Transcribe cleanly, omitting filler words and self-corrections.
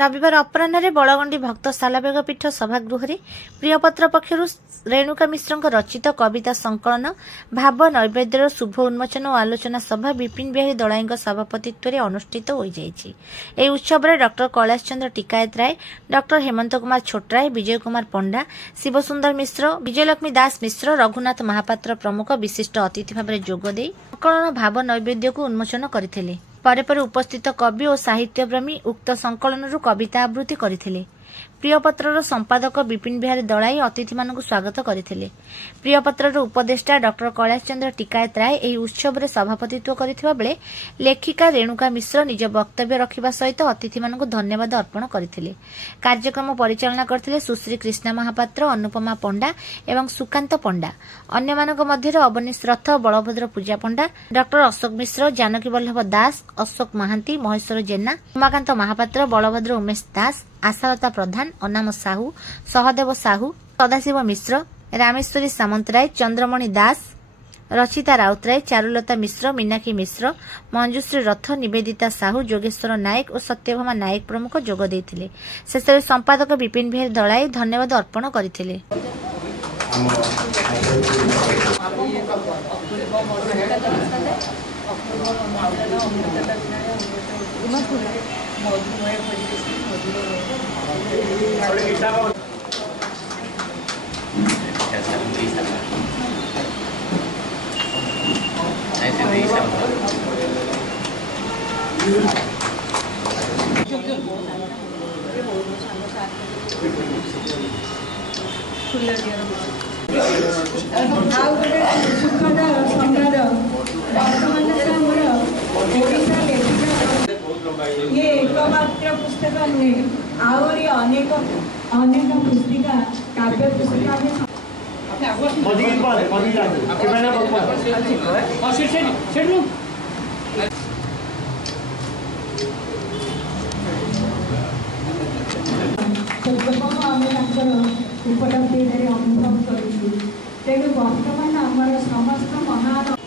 रविवार अपराह्न बलगंडी भक्त सालाबेग पीठ सभागृह प्रियपत्र पक्षर रेणुका मिश्र रचित कविता संकलन भाव नैवेद्यर शुभ उन्मोचन और आलोचना सभा विपिन बिहारी दलाई सभापतित्व अनुष्ठित हो जाए। उत्सव में डॉक्टर कैलाश चंद्र टिकायत राय, डॉक्टर हेमंत कुमार छोटराय, विजय कुमार पंडा, शिवसुंदर मिश्र, विजयलक्ष्मी दास मिश्र, रघुनाथ महापात्र प्रमुख विशिष्ट अतिथि भाव जोगदे संकलन भाव नैवेद्य को उन्मोचन करथिले। पर उपस्थित कवि और साहित्यप्रेमी उक्त संकलन कविता आवृत्ति करथिले। प्रियपत्रर संपादक विपिन बिहारी दलाई अतिथि मानक स्वागत करथिले। प्रियपत्रर उपदेष्टा डॉक्टर कैलाश चंद्र टिकायत राय एही उत्सव में सभापतित्व करथिबा बेले लेखिका रेणुका मिश्र निज वक्तव्य रखिबा सहित अतिथि मानक धन्यवाद अर्पण करथिले। कार्यक्रम परिचालना करथिले सुश्री कृष्णा महापात्र, अनुपमा पंडा एवं सुकांत पंडा। अन्य मानक मध्य अवनीश रथ, बलभद्र पूजा पंडा, डॉक्टर अशोक मिश्र, जानकी वल्लभ दास, अशोक महांती, महेश्वर जेना, उमाकांत महापात्र, बलभद्र उमेश दास, आशालता प्रधान, अनाम साहू, सहदेव साहू, सदाशिव मिश्र, रामेश्वरी सामंतराय, चंद्रमणि दास, रचिता राउतराय, चारुलता मिश्र, मीनाक्षी मिश्र, मंजुश्री रथ, निवेदिता साहू, जोगेश्वर नायक और सत्यभामा नायक प्रमुख जोग देथिले। शेष संपादक विपिन बिहारी दलाई धन्यवाद अर्पण करथिले। ये एकमात्र पुस्तक आहरी अनेक अनेक पुस्तिका काव्य पुस्तिका उपलब्धि अनुभव करूँ। तेणु बर्तमान आमर समस्त महान